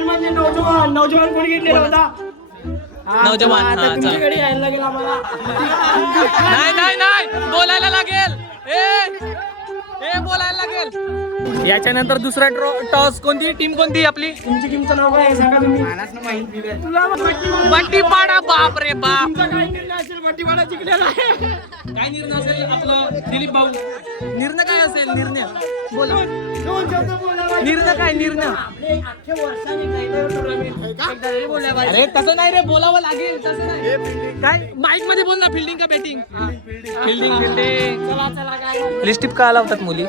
म्हणजे नौजवान कोणी घेतलेला होता? नौजवान. हा चला. यायला लागेल आम्हाला. नाही नाही नाही बोलायला लागेल. ए बोलायला लागेल. याच्यानंतर दुसरा टॉस. कोणती टीम कोणती आपली? तुमची टीमचं नाव काय आहे सांगा तुम्ही. तुला बट्टीपाडा. बाप रे बाप. तुमचा काय निर्णय असेल? बट्टीपाडा जिंकलेला आहे. काय निर्णय असेल आपलं दिलीप भाऊ? निर्णय काय असेल? निर्णय बोला. दोन शब्द बोला पाहिजे. निर्णय काय? निर्णय आपले अख्ख्या वर्षाने पहिल्यावर टुर्नामेंट एकदा तरी बोलल्या पाहिजे. अरे तसं नाही रे, बोलावं लागेल. तसं नाही. काय माईक मध्ये बोल ना. फिल्डिंग का बॅटिंग? फिल्डिंग. चला चला काय लिस्टिप का लावतात मुली?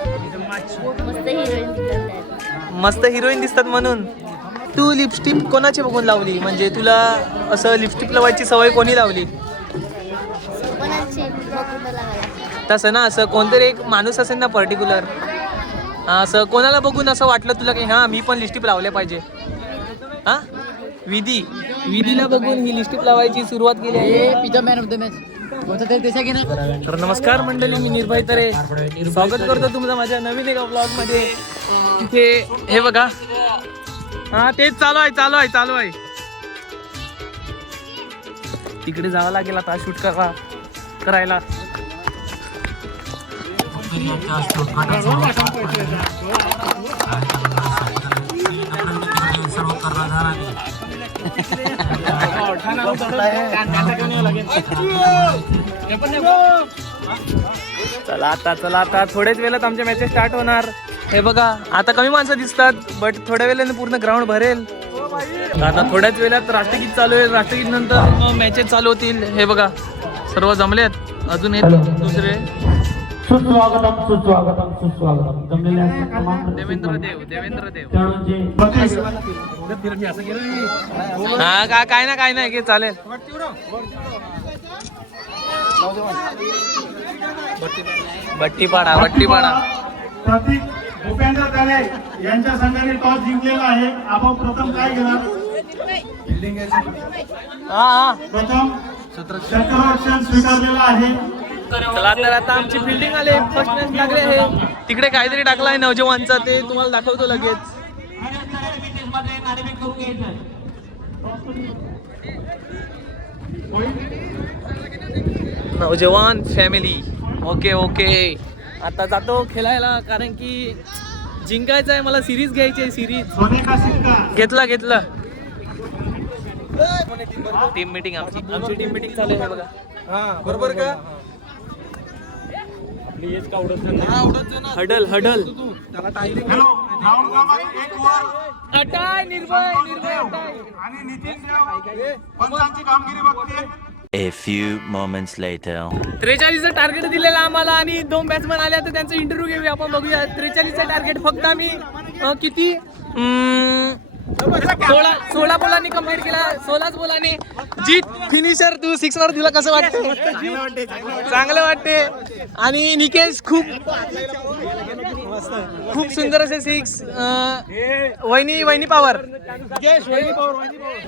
मस्त हिरोईन दिसतात म्हणून. तू लिपस्टिक कोणाची बघून लावली? म्हणजे तुला असं लिपस्टिक लावायची सवय कोणी लावली? तसं ना, असं कोणतरी एक माणूस असेल ना पर्टिक्युलर, असं कोणाला बघून असं वाटलं तुला की हां मी पण लिपस्टिक लावल्या पाहिजे? हां विधीला बघून ही लिपस्टिक लावायची सुरुवात केली आहे. मॅन ऑफ द मॅच तर नमस्कार मंडळी, मी निर्भय तरे स्वागत करतो तुमचं माझ्या नवीन एका ब्लॉग मध्ये. इथे हे बघा, हा तेच चालू आहे. तिकडे जावं लागेल आता शूट करायला. चला आता थोड्याच वेळात आमच्या मॅचेस स्टार्ट होणार. हे बघा आता कमी माणसं दिसतात, बट थोड्या वेळाने पूर्ण ग्राउंड भरेल. आता थोड्याच वेळात राष्ट्रगीत चालू होईल. राष्ट्रगीत नंतर मग मॅचेस चालू होतील. हे बघा सर्व जमलेत. अजून एक दुसरे सुस्वागतम देवेंद्र देव. हा काय नाही की चालेल. बट्टीपाडा. प्रतीक भूपेंद्र तारे यांच्या संघाने टॉस जिंकलेला आहे. आपण प्रथम काय घेणार? प्रथम क्षेत्ररक्षण स्वीकारलेला आहे. चला तर आता आमची फिल्डिंग आले. फर्स्ट मॅच लागले आहे. तिकडे काहीतरी टाकलं आहे नौजवानचा, ते तुम्हाला दाखवतो लगेच. नौजवान फॅमिली. ओके आता जातो खेळायला, कारण की जिंकायचं आहे मला. सिरीज घ्यायची आहे. सिरीज घेतला. टीम मीटिंग आमची टीम मीटिंग चालू आहे बघा. बरोबर का? हडल हॅलो, राहुल कामत एक ओव्हर अटाय. निर्भय अटाय. आणि नितीन देव पंचांची कामगिरी बघते. A few moments later. 43चं टार्गेट दिलेलं आम्हाला आणि 2 बॅट्समन आले, तर त्यांचा इंटरव्ह्यू घेऊया आपण. बघूया 43चं टार्गेट फक्त आम्ही किती 16 बोलांनी कम्प्लीट केला. 16 बोलांनी. जीत फिनिशर. तू 6 वर दिला, कसं वाटतं? चांगलं वाटते. आणि निकेश खूप सुंदर असे 6. वहिनी पॉवर.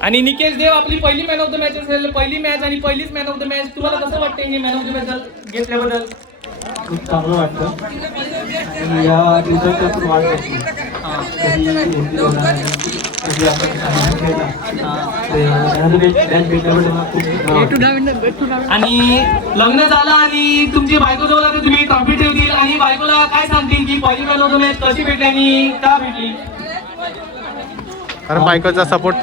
आणि निकेश देव आपली पहिली मॅन ऑफ द मॅच असेल. पहिली मॅच आणि पहिलीच मॅन ऑफ द मॅच. तुम्हाला कसं वाटतं हे मॅन ऑफ द मॅच घेतल्याबद्दल? खूप चांगलं वाटतं. या रिझल्टच वाटत आणि लग्न झालं आणि तुमची बायको जवळ आली, तुम्ही ट्रॉफी ठेवतील आणि बायकोला काय सांगतील की पहिली मॅन ऑफ द मॅच कशी भेटली आणि का भेटली? कारण बायकोचा सपोर्ट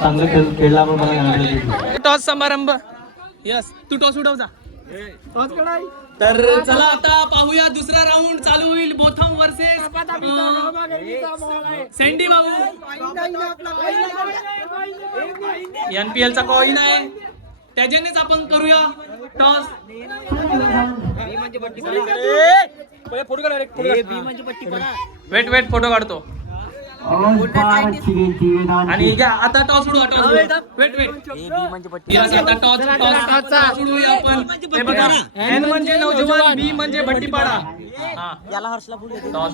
चांगलं खेळला. टॉस समारंभ. यस, तू टॉस उडव जा. तर चला आता पाहूया दुसरा राऊंड चालू होईल. बोथम वर्सेस सेंडी भाऊ. NPL चा कॉइन आहे, त्याच्यानेच आपण करूया टॉस. वेट फोटो काढतो. आणि घ्या आता टॉस उडवा. वेट आता टॉस उडवूया आपण. हे बघा, N म्हणजे नौजवान, B म्हणजे भट्टीपाडा. टॉस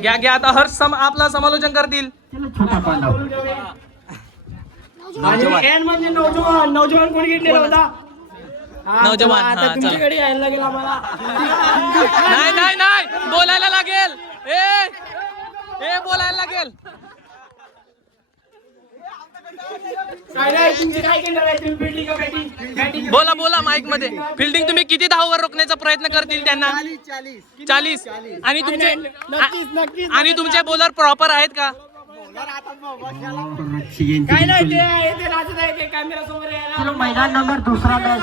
घ्या आता. हर्ष आपला समालोचन करतील. म्हणजे नौजवान कोणी घेतलेला होता? नौजवान आता हा चला तुमच्याकडे यायला लागेल आम्हाला. नाही नाही नाही बोलायला लागेल ए बोलायला लागेल काय नाही, तुमची काय करणार आहे? तुम्ही फिल्डिंग का बॅटिंग? बोला माईक मध्ये फिल्डिंग तुम्ही किती धावावर रोखण्याचा प्रयत्न करतील त्यांना 40 आणि तुमचे नक्कीच. आणि तुमचे बॉलर प्रॉपर आहेत का काय नाही, ते नाचत आहे, ते कॅमेरा समोर यायला. मैदान नंबर दुसरा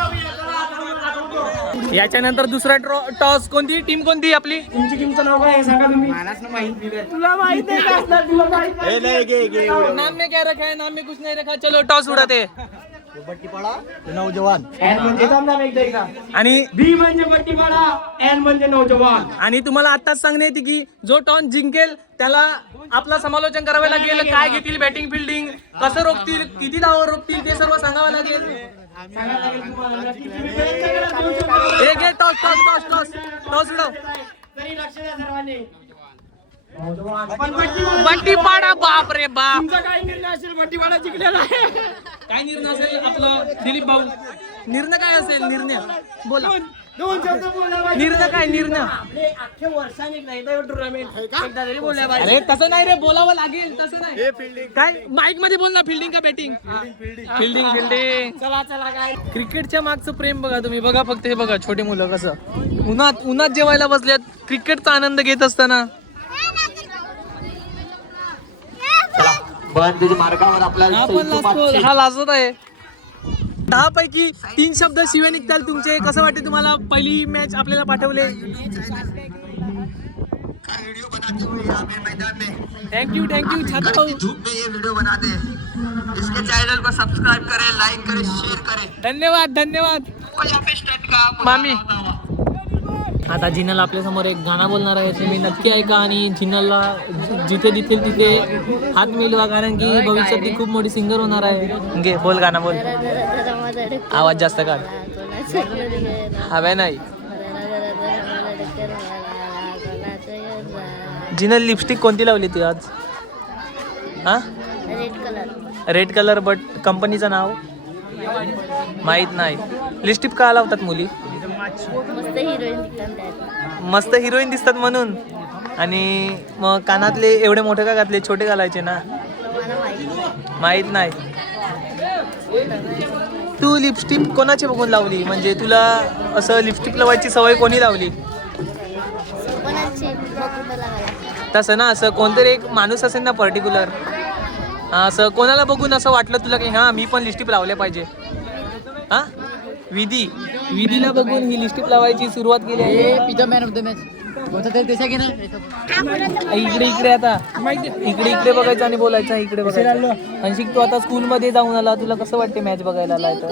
याच्यानंतर दुसरा टॉस कोणती टीम कोणती आपली तुमची टीमचं नाव काय आहे सांगा तुम्ही. तुला माहित आहे का असणार? तुला माहित आहे? नाम में क्या रखा है नाम में कुछ नहीं रखा चलो टॉस उड़ाते नौजवान एन म्हणजे थांबा एकदा. आणि बी म्हणजे बट्टीपाडा, एन म्हणजे नौजवान. आणि तुम्हाला आताच सांगणे येते की जो टॉस जिंकेल त्याला आपला समालोचन करावे लागेल काय घेतील बॅटिंग फिल्डिंग कसं रोखतील किती धावा रोखतील ते सर्व सांगावं लागेल सांगायला लागेल तुम्हाला. नक्की तुम्ही प्रयत्न करा, देऊ शकता. एक एक टॉस उडव तरी लक्ष द्या सर्वांनी. बट्टी पाडा बाप रे बाप तुमचा काय निर्णय असेल? बट्टीपाडा जिंकलेला आहे. काय निर्णय असेल आपलं दिलीप भाऊ निर्णय काय असेल निर्णय बोला दोन शब्द बोलला पाहिजे. निर्णय काय निर्णय आपले अख्ख्या वर्षाने एकदा टुर्नामेंट एकदा तरी बोलल्या पाहिजे. अरे तसं नाही रे बोलावं लागेल तसं नाही काय माईक मध्ये बोल ना फिल्डिंग का बॅटिंग फिल्डिंग चला काय क्रिकेटच्या मागचं प्रेम बघा तुम्ही बघा फक्त हे बघा छोटे मुलं कसं उन्हात जेवायला बसल्यात क्रिकेटचा आनंद घेत असताना मार्गावर आपल्याला हा लाजत आहे 10 पैकी 3 शब्द शिवे निघताल तुमचे कसं वाटते तुम्हाला पहिली मॅच आपल्याला पाठवले थँक्यू छाता भाऊ धूप में ये वीडियो बनाते हैं इसके चैनल को सब्सक्राइब करें लाइक करें शेयर करें धन्यवाद और यहाँ पे स्टंट का मामी आता जिनल आपल्या समोर एक गाणं बोलणार आहे तुम्ही नक्की ऐका आणि जिनलला जिथे दिसेल तिथे हात मिळवा कारण की भविष्यात ती खूप मोठी सिंगर होणार आहे घे बोल गाणं बोल आवाज जास्त काढ हव्या नाही जिनल लिपस्टिक कोणती लावली ती आज हा रेड कलर बट कंपनीचं नाव माहित नाही लिपस्टिक का लावतात मुली मस्त हिरोईन दिसतात म्हणून आणि मग कानातले एवढे मोठे का घातले छोटे घालायचे ना माहित नाही तू लिपस्टिक कोणाची बघून लावली म्हणजे तुला असं लिपस्टिक लावायची सवय कोणी लावली तसं ना असं कोणतरी एक माणूस असेल ना पर्टिक्युलर असं कोणाला बघून असं वाटलं तुला की हां मी पण लिपस्टिक लावल्या पाहिजे हां विधीला बघून ही लिपस्टिक लावायची सुरुवात केली आहे मॅन ऑफ द मॅच इकडे आता इकडे बघायचं आणि बोलायचं इकडे बघायचं आणि तू आता स्कूल मध्ये जाऊन आला तुला कसं वाटते मॅच बघायला आलाय तर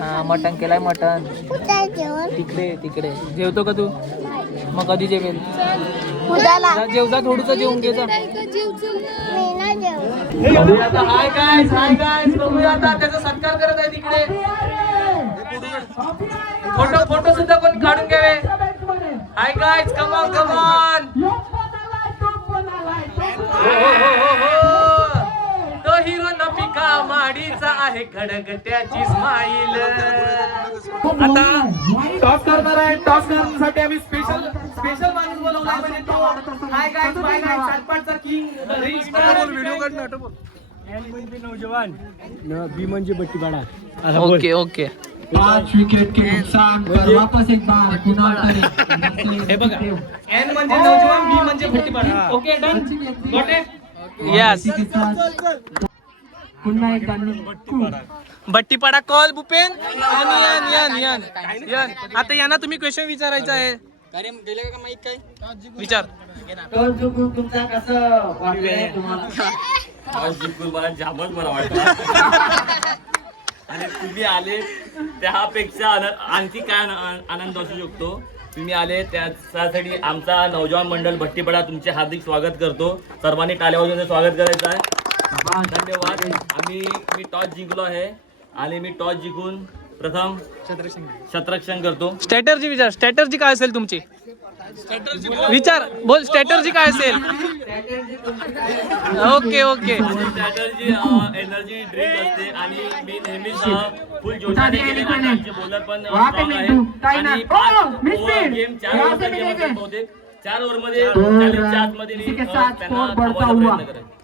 हा मटण केलाय मटण तिकडे जेवतो का तू मग कधी जेवेल जेवजा थोडस जेवून घे जा हाय गाइस बघूया आता त्याचा सत्कार करत आहे तिकडे फोटो सुद्धा कोणी काढून घ्यावे हाय गाइस कम ऑन तो हिरो नपिका माडीचा आहे खडगट्याची स्माईल आता टॉस करणार आहे टॉस करण्यासाठी आम्ही स्पेशल माणूस बोलवलाय म्हणजे तो हाय गाइस बाय गाइस सातपाटचा किंग व्हिडिओ काढ नाटक बोल एन म्हणजे नौजवान बी म्हणजे बट्टीपाडा. ओके 5 विकेट के नुकसान पर वापस एक बार कुणाल हे बघा एन म्हणजे नौजवान बी म्हणजे Battipada okay done got it yes पुन्हा एकदा बट्टीपाडा कॉल भूपेन आणि यान आता यांना तुम्ही क्वेश्चन विचारायचा आहे विचार तुमचा कसं वाटतंय तुम्हाला मला जामच बरं वाटतं आणि तुम्ही आले त्यापेक्षा आणखी काय आनंद असू शकतो तुम्ही आले त्यासाठी आमचा नौजवान मंडळ भट्टीपाडा तुमचे हार्दिक स्वागत करतो सर्वांनी टाळ्या वाजवून स्वागत करायचं आहे धन्यवाद मी टॉस जिंकलो आहे आणि मी टॉस जिंकून प्रथम शतरक्षण करतो. स्ट्रॅटर्जी विचार, स्ट्रॅटर्जी काय असेल तुमची? विचार, बोल स्ट्रॅटर्जी काय असेल? Okay okay. Strategy energy drink असते आणि मी नेहमीच फुल जोशाने गेले. बॉलर पण strong आहे आणि 5 ओव्हर गेम 4 ओव्हरचा गेम असेल बहुतेक. 4 ओव्हरमध्ये 40च्या आतमध्ये त्यांना थांबवायचा प्रयत्न करायचा.